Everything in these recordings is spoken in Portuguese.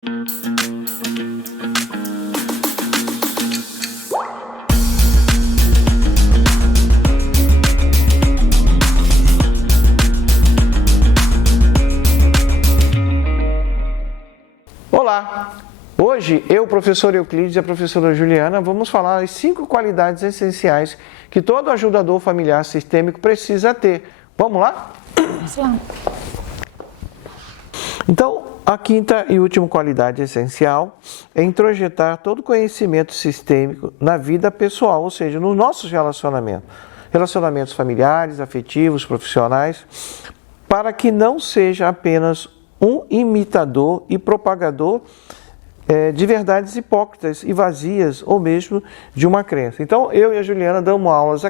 Olá! Hoje, eu, professor Euclides e a professora Juliana, vamos falar as 5 qualidades essenciais que todo ajudador familiar sistêmico precisa ter. Vamos lá? Vamos lá. Então, a 5ª e última qualidade essencial é introjetar todo conhecimento sistêmico na vida pessoal, ou seja, nos nossos relacionamentos familiares, afetivos, profissionais, para que não seja apenas um imitador e propagador de verdades hipócritas e vazias, ou mesmo de uma crença. Então, eu e a Juliana damos aulas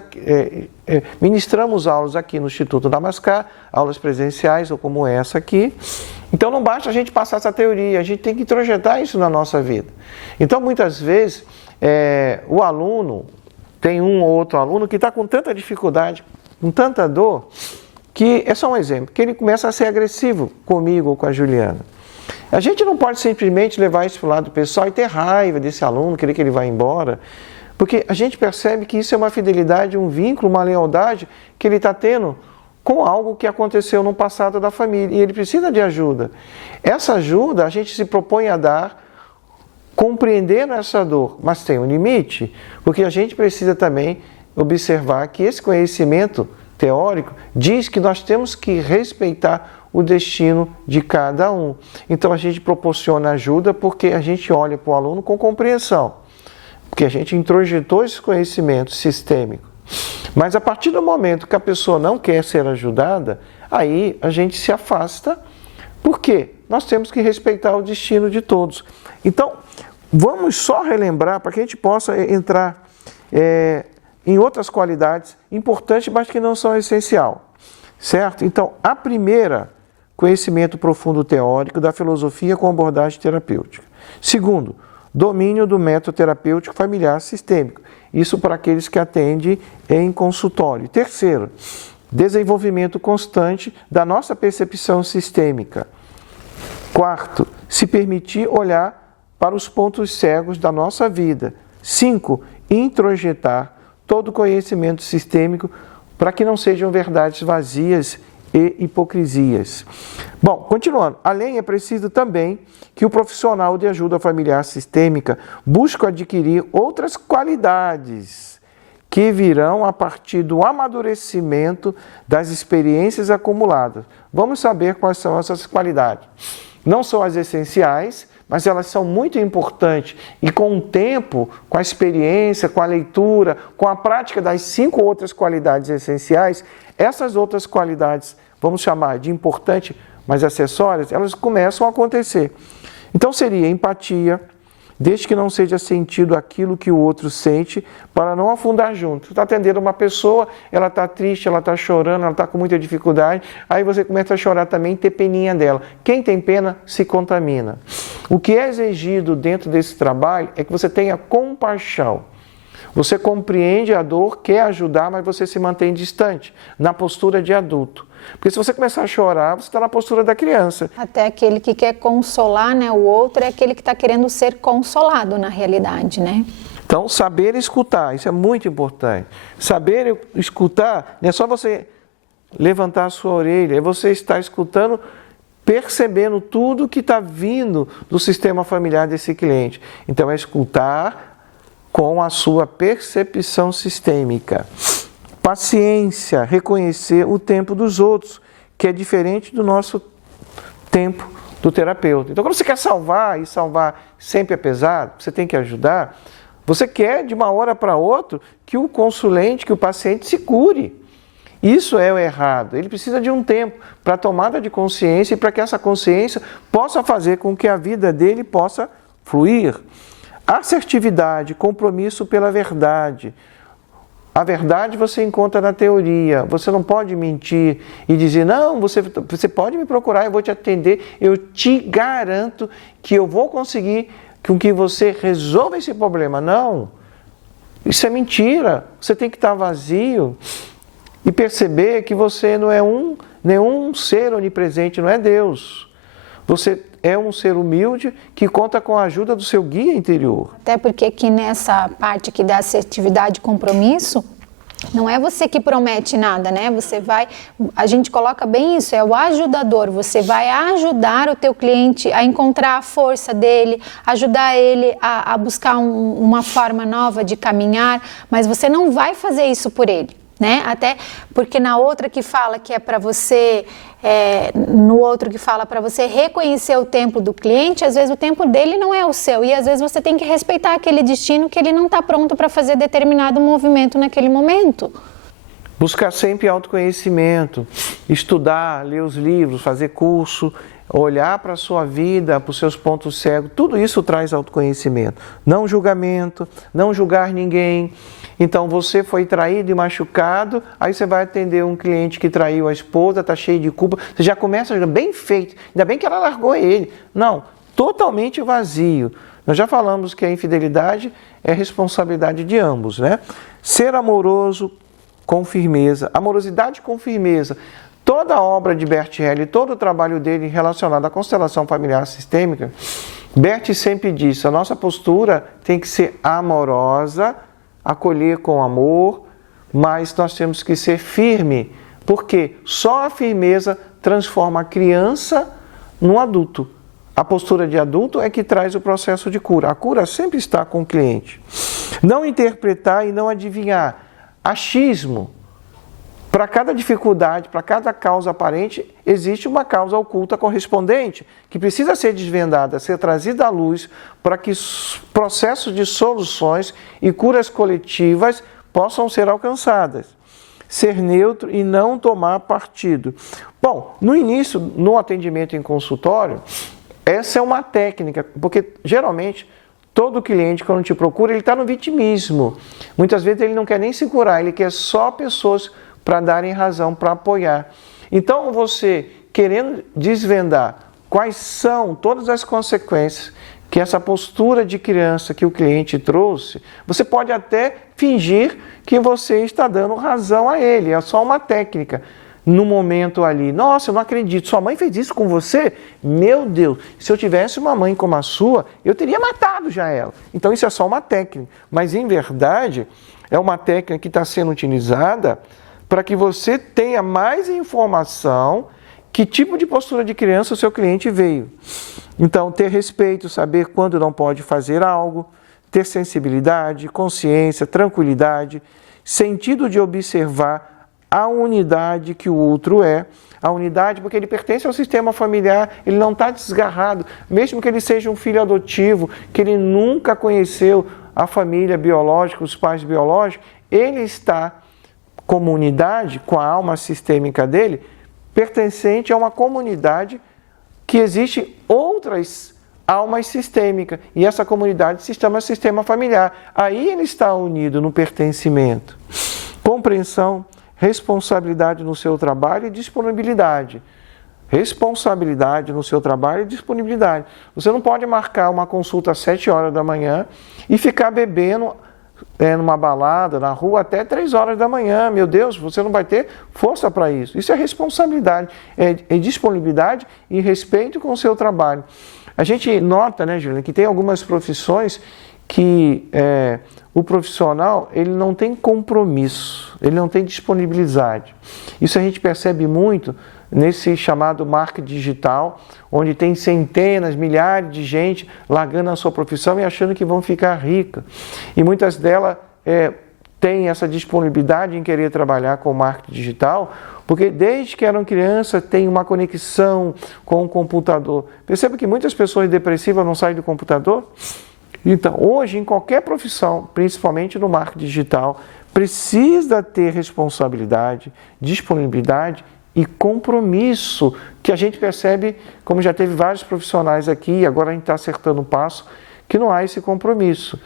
ministramos aulas aqui no Instituto Damascar, aulas presenciais, ou como essa aqui. Então, não basta a gente passar essa teoria, a gente tem que introjetar isso na nossa vida. Então, muitas vezes, o aluno, tem um ou outro aluno que está com tanta dificuldade, com tanta dor, que é só um exemplo, que ele começa a ser agressivo comigo ou com a Juliana. A gente não pode simplesmente levar isso para o lado pessoal e ter raiva desse aluno, querer que ele vá embora, porque a gente percebe que isso é uma fidelidade, um vínculo, uma lealdade que ele está tendo com algo que aconteceu no passado da família e ele precisa de ajuda. Essa ajuda a gente se propõe a dar, compreendendo essa dor, mas tem um limite, porque a gente precisa também observar que esse conhecimento teórico diz que nós temos que respeitar o destino de cada um. Então a gente proporciona ajuda porque a gente olha para o aluno com compreensão, porque a gente introjetou esse conhecimento sistêmico. Mas a partir do momento que a pessoa não quer ser ajudada, aí a gente se afasta, porque nós temos que respeitar o destino de todos. Então, vamos só relembrar para que a gente possa entrar em outras qualidades importantes, mas que não são essencial, certo? Então, a primeira, conhecimento profundo teórico da filosofia com abordagem terapêutica. Segundo, domínio do método terapêutico familiar sistêmico, isso para aqueles que atendem em consultório. Terceiro, desenvolvimento constante da nossa percepção sistêmica. Quarto, se permitir olhar para os pontos cegos da nossa vida. 5, introjetar todo o conhecimento sistêmico para que não sejam verdades vazias e hipocrisias. Bom, continuando, além é preciso também que o profissional de ajuda familiar sistêmica busque adquirir outras qualidades que virão a partir do amadurecimento das experiências acumuladas. Vamos saber quais são essas qualidades. Não são as essenciais, mas elas são muito importantes e com o tempo, com a experiência, com a leitura, com a prática das 5 outras qualidades essenciais, essas outras qualidades, vamos chamar de importante, mas acessórias, elas começam a acontecer. Então seria empatia, desde que não seja sentido aquilo que o outro sente, para não afundar junto. Você está atendendo uma pessoa, ela está triste, ela está chorando, ela está com muita dificuldade, aí você começa a chorar também, ter peninha dela. Quem tem pena se contamina. O que é exigido dentro desse trabalho é que você tenha compaixão. Você compreende a dor, quer ajudar, mas você se mantém distante, na postura de adulto. Porque se você começar a chorar, você está na postura da criança. Até aquele que quer consolar, né, o outro é aquele que está querendo ser consolado na realidade, né? Então, saber escutar, isso é muito importante. Saber escutar não é só você levantar a sua orelha, é você estar escutando, percebendo tudo que está vindo do sistema familiar desse cliente. Então, é escutar com a sua percepção sistêmica. Paciência, reconhecer o tempo dos outros, que é diferente do nosso tempo do terapeuta. Então, quando você quer salvar, e salvar sempre é pesado, você tem que ajudar, você quer de uma hora para outra que o consulente, que o paciente se cure. Isso é o errado. Ele precisa de um tempo para a tomada de consciência e para que essa consciência possa fazer com que a vida dele possa fluir. Assertividade, compromisso pela verdade. A verdade você encontra na teoria, você não pode mentir e dizer, não, você pode me procurar, eu vou te atender, eu te garanto que eu vou conseguir com que você resolva esse problema. Não, isso é mentira, você tem que estar vazio e perceber que você não é nenhum ser onipresente, não é Deus. Você é um ser humilde que conta com a ajuda do seu guia interior. Até porque aqui nessa parte aqui da assertividade e compromisso, não é você que promete nada, né? A gente coloca bem isso, é o ajudador. Você vai ajudar o teu cliente a encontrar a força dele, ajudar ele a buscar uma forma nova de caminhar, mas você não vai fazer isso por ele, né? Até porque na outra que fala que é para você, no outro que fala para você reconhecer o tempo do cliente, às vezes o tempo dele não é o seu e às vezes você tem que respeitar aquele destino que ele não está pronto para fazer determinado movimento naquele momento. Buscar sempre autoconhecimento, estudar, ler os livros, fazer curso, olhar para a sua vida, para os seus pontos cegos, tudo isso traz autoconhecimento. Não julgamento, não julgar ninguém. Então você foi traído e machucado, aí você vai atender um cliente que traiu a esposa, está cheio de culpa, você já começa bem feito, ainda bem que ela largou ele. Não, totalmente vazio. Nós já falamos que a infidelidade é responsabilidade de ambos, né? Ser amoroso com firmeza, amorosidade com firmeza. Toda a obra de Bert Helling, todo o trabalho dele relacionado à constelação familiar sistêmica, Bert sempre disse, a nossa postura tem que ser amorosa, acolher com amor, mas nós temos que ser firme, porque só a firmeza transforma a criança num adulto. A postura de adulto é que traz o processo de cura. A cura sempre está com o cliente. Não interpretar e não adivinhar. Achismo. Para cada dificuldade, para cada causa aparente, existe uma causa oculta correspondente, que precisa ser desvendada, ser trazida à luz, para que processos de soluções e curas coletivas possam ser alcançadas. Ser neutro e não tomar partido. Bom, no início, no atendimento em consultório, essa é uma técnica, porque geralmente todo cliente, quando te procura, ele está no vitimismo. Muitas vezes ele não quer nem se curar, ele quer só pessoas para darem razão, para apoiar. Então, você querendo desvendar quais são todas as consequências que essa postura de criança que o cliente trouxe, você pode até fingir que você está dando razão a ele, é só uma técnica. No momento ali, nossa, eu não acredito, sua mãe fez isso com você? Meu Deus, se eu tivesse uma mãe como a sua, eu teria matado já ela. Então, isso é só uma técnica, mas em verdade, é uma técnica que está sendo utilizada para que você tenha mais informação que tipo de postura de criança o seu cliente veio. Então, ter respeito, saber quando não pode fazer algo, ter sensibilidade, consciência, tranquilidade, sentido de observar a unidade que o outro é, a unidade porque ele pertence ao sistema familiar, ele não está desgarrado, mesmo que ele seja um filho adotivo, que ele nunca conheceu a família biológica, os pais biológicos, ele está como unidade, com a alma sistêmica dele, pertencente a uma comunidade que existe outras almas sistêmicas, e essa comunidade se chama sistema familiar. Aí ele está unido no pertencimento. Compreensão, responsabilidade no seu trabalho e disponibilidade. Responsabilidade no seu trabalho e disponibilidade. Você não pode marcar uma consulta às 7 horas da manhã e ficar bebendo numa balada, na rua, até 3 horas da manhã. Meu Deus, você não vai ter força para isso. Isso é responsabilidade, é disponibilidade e respeito com o seu trabalho. A gente nota, né, Juliana, que tem algumas profissões que o profissional ele não tem compromisso, ele não tem disponibilidade. Isso a gente percebe muito nesse chamado marketing digital, onde tem centenas, milhares de gente largando a sua profissão e achando que vão ficar ricas. E muitas delas têm essa disponibilidade em querer trabalhar com marketing digital, porque desde que eram crianças têm uma conexão com o computador. Perceba que muitas pessoas depressivas não saem do computador? Então, hoje, em qualquer profissão, principalmente no marketing digital, precisa ter responsabilidade, disponibilidade e compromisso, que a gente percebe, como já teve vários profissionais aqui, e agora a gente está acertando o passo, que não há esse compromisso.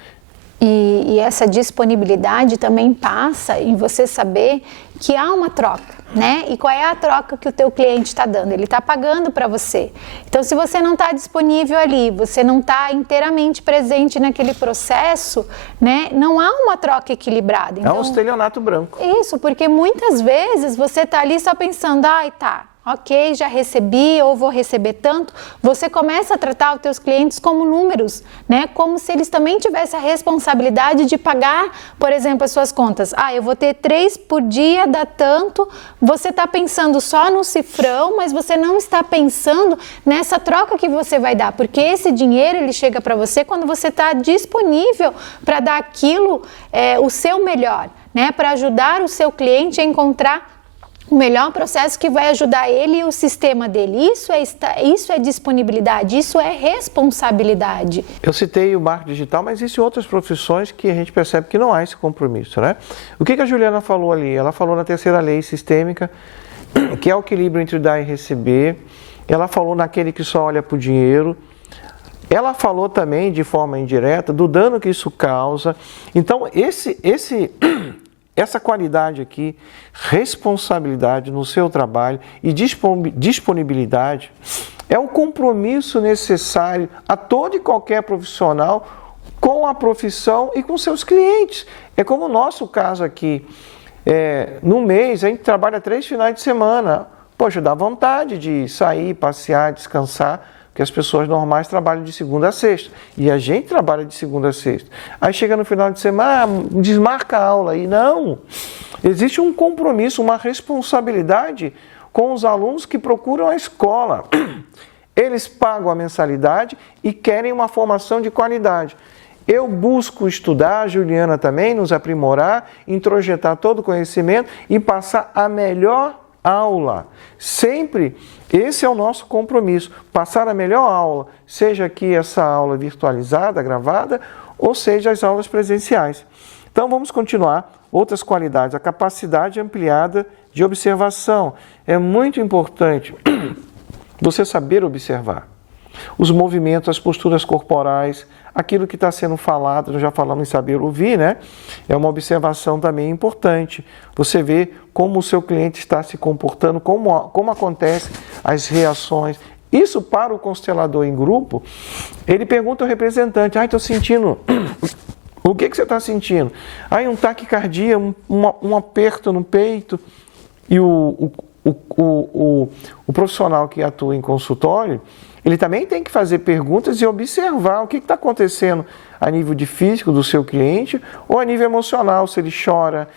E essa disponibilidade também passa em você saber que há uma troca, né? E qual é a troca que o teu cliente está dando? Ele está pagando para você. Então, se você não está disponível ali, você não está inteiramente presente naquele processo, né? Não há uma troca equilibrada. Então, é um estelionato branco. Isso, porque muitas vezes você está ali só pensando, ai, tá, ok, já recebi ou vou receber tanto, você começa a tratar os teus clientes como números, né? Como se eles também tivessem a responsabilidade de pagar, por exemplo, as suas contas. Ah, eu vou ter 3 por dia, dá tanto. Você está pensando só no cifrão, mas você não está pensando nessa troca que você vai dar, porque esse dinheiro ele chega para você quando você está disponível para dar aquilo, o seu melhor, né? Para ajudar o seu cliente a encontrar o melhor processo que vai ajudar ele e o sistema dele. Isso é disponibilidade, isso é responsabilidade. Eu citei o marketing digital, mas existem outras profissões que a gente percebe que não há esse compromisso, né? O que a Juliana falou ali? Ela falou na terceira lei sistêmica, que é o equilíbrio entre dar e receber. Ela falou naquele que só olha para o dinheiro. Ela falou também, de forma indireta, do dano que isso causa. Então, essa qualidade aqui, responsabilidade no seu trabalho e disponibilidade é um compromisso necessário a todo e qualquer profissional com a profissão e com seus clientes. É como o nosso caso aqui. No mês, a gente trabalha 3 finais de semana. Poxa, dá vontade de sair, passear, descansar, porque as pessoas normais trabalham de segunda a sexta. E a gente trabalha de segunda a sexta. Aí chega no final de semana, desmarca a aula. E não, existe um compromisso, uma responsabilidade com os alunos que procuram a escola. Eles pagam a mensalidade e querem uma formação de qualidade. Eu busco estudar, a Juliana também, nos aprimorar, introjetar todo o conhecimento e passar a melhor aula. Sempre esse é o nosso compromisso, passar a melhor aula, seja aqui essa aula virtualizada, gravada, ou seja as aulas presenciais. Então vamos continuar. Outras qualidades, a capacidade ampliada de observação. É muito importante você saber observar os movimentos, as posturas corporais, aquilo que está sendo falado, nós já falamos em saber ouvir, né? É uma observação também importante. Você vê como o seu cliente está se comportando, como acontecem as reações. Isso para o constelador em grupo, ele pergunta ao representante, estou sentindo... O que você está sentindo? Um taquicardia, um aperto no peito. E o profissional que atua em consultório, ele também tem que fazer perguntas e observar o que está acontecendo a nível de físico do seu cliente ou a nível emocional, se ele chora,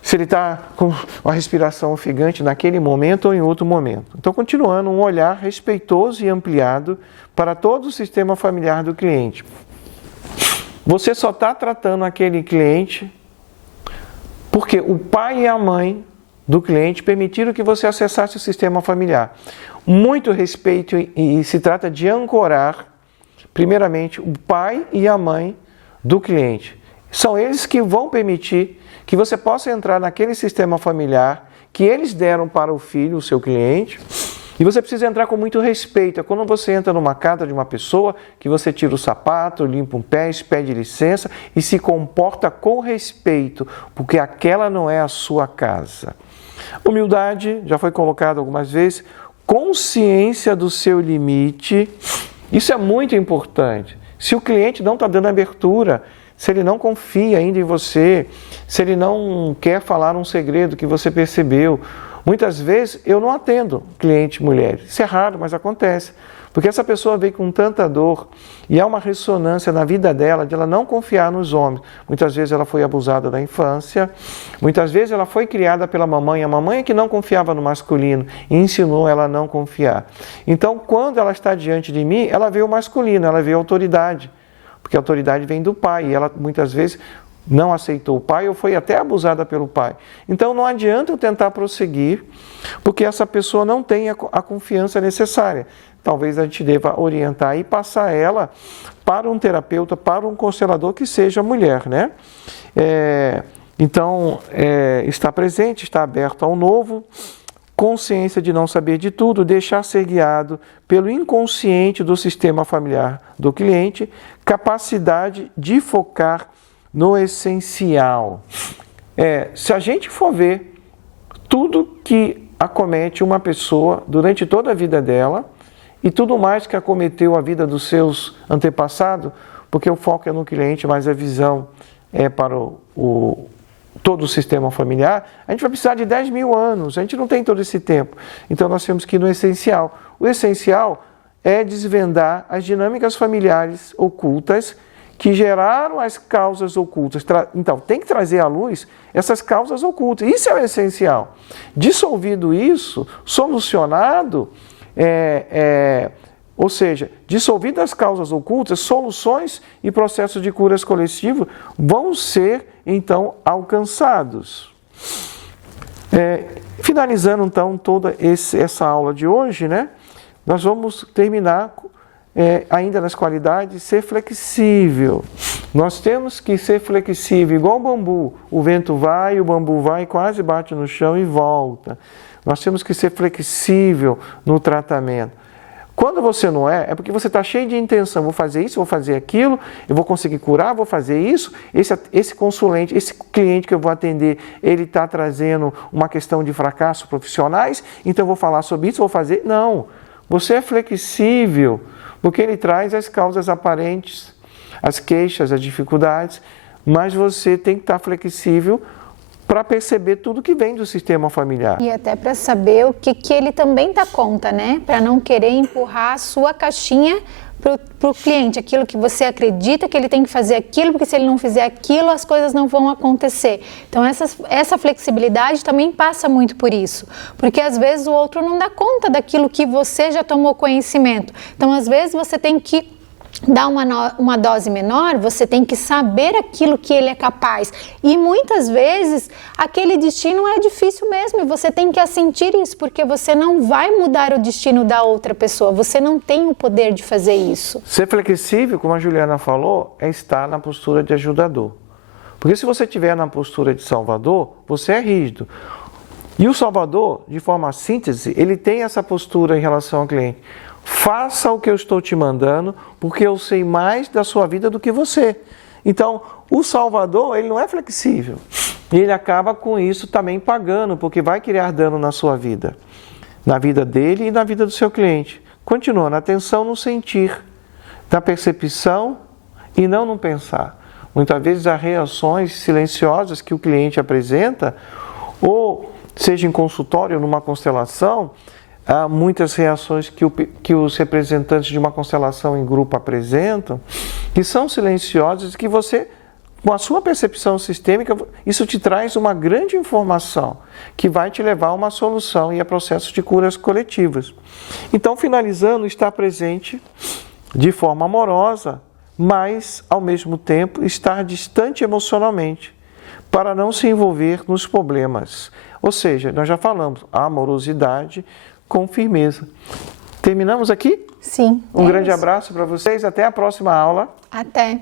se ele está com uma respiração ofegante naquele momento ou em outro momento. Então, continuando, um olhar respeitoso e ampliado para todo o sistema familiar do cliente. Você só está tratando aquele cliente porque o pai e a mãe do cliente permitiram que você acessasse o sistema familiar. Muito respeito e se trata de ancorar, primeiramente, o pai e a mãe do cliente. São eles que vão permitir que você possa entrar naquele sistema familiar que eles deram para o filho, o seu cliente, e você precisa entrar com muito respeito. É quando você entra numa casa de uma pessoa que você tira o sapato, limpa um pé, pede licença e se comporta com respeito, porque aquela não é a sua casa. Humildade, já foi colocado algumas vezes, consciência do seu limite, isso é muito importante. Se o cliente não está dando abertura, se ele não confia ainda em você, se ele não quer falar um segredo que você percebeu, muitas vezes eu não atendo cliente mulher. Isso é raro, mas acontece. Porque essa pessoa veio com tanta dor e há uma ressonância na vida dela de ela não confiar nos homens. Muitas vezes ela foi abusada da infância, muitas vezes ela foi criada pela mamãe, a mamãe é que não confiava no masculino e ensinou ela a não confiar. Então, quando ela está diante de mim, ela vê o masculino, ela vê a autoridade, porque a autoridade vem do pai e ela muitas vezes não aceitou o pai ou foi até abusada pelo pai. Então não adianta eu tentar prosseguir, porque essa pessoa não tem a confiança necessária. Talvez a gente deva orientar e passar ela para um terapeuta, para um constelador que seja mulher, né? Então, está presente, está aberto ao novo, consciência de não saber de tudo, deixar ser guiado pelo inconsciente do sistema familiar do cliente, capacidade de focar no essencial. Se a gente for ver tudo que acomete uma pessoa durante toda a vida dela e tudo mais que acometeu a vida dos seus antepassados, porque o foco é no cliente, mas a visão é para o todo o sistema familiar, a gente vai precisar de 10 mil anos, a gente não tem todo esse tempo. Então nós temos que ir no essencial. O essencial é desvendar as dinâmicas familiares ocultas que geraram as causas ocultas. Então, tem que trazer à luz essas causas ocultas. Isso é o essencial. Dissolvido isso, solucionado, ou seja, dissolvidas as causas ocultas, soluções e processos de curas coletivos vão ser, então, alcançados. Finalizando, então, toda essa aula de hoje, né, nós vamos terminar ainda nas qualidades, ser flexível. Nós temos que ser flexível, igual o bambu. O vento vai, o bambu vai, quase bate no chão e volta. Nós temos que ser flexível no tratamento. Quando você não é porque você está cheio de intenção. Vou fazer isso, vou fazer aquilo, eu vou conseguir curar, vou fazer isso. Esse consulente, esse cliente que eu vou atender, ele está trazendo uma questão de fracasso profissionais, então eu vou falar sobre isso, vou fazer. Não, você é flexível, porque ele traz as causas aparentes, as queixas, as dificuldades, mas você tem que estar flexível para perceber tudo que vem do sistema familiar. E até para saber o que ele também dá conta, né? Para não querer empurrar a sua caixinha para o cliente, aquilo que você acredita que ele tem que fazer aquilo, porque se ele não fizer aquilo, as coisas não vão acontecer. Então essa flexibilidade também passa muito por isso, porque às vezes o outro não dá conta daquilo que você já tomou conhecimento. Então às vezes você tem que dar uma dose menor, você tem que saber aquilo que ele é capaz. E muitas vezes aquele destino é difícil mesmo e você tem que assentir isso, porque você não vai mudar o destino da outra pessoa, você não tem o poder de fazer isso. Ser flexível, como a Juliana falou, é estar na postura de ajudador. Porque se você estiver na postura de salvador, você é rígido. E o salvador, de forma síntese, ele tem essa postura em relação ao cliente. Faça o que eu estou te mandando, porque eu sei mais da sua vida do que você. Então, o salvador, ele não é flexível. E ele acaba com isso também pagando, porque vai criar dano na sua vida. Na vida dele e na vida do seu cliente. Continuando, atenção no sentir, na percepção e não no pensar. Muitas vezes há reações silenciosas que o cliente apresenta, ou seja em consultório ou numa constelação, há muitas reações que os representantes de uma constelação em grupo apresentam, que são silenciosas e que você, com a sua percepção sistêmica, isso te traz uma grande informação que vai te levar a uma solução e a processos de curas coletivas. Então, finalizando, estar presente de forma amorosa, mas, ao mesmo tempo, estar distante emocionalmente, para não se envolver nos problemas. Ou seja, nós já falamos, a amorosidade com firmeza. Terminamos aqui? Sim. Um grande abraço para vocês, até a próxima aula. Até.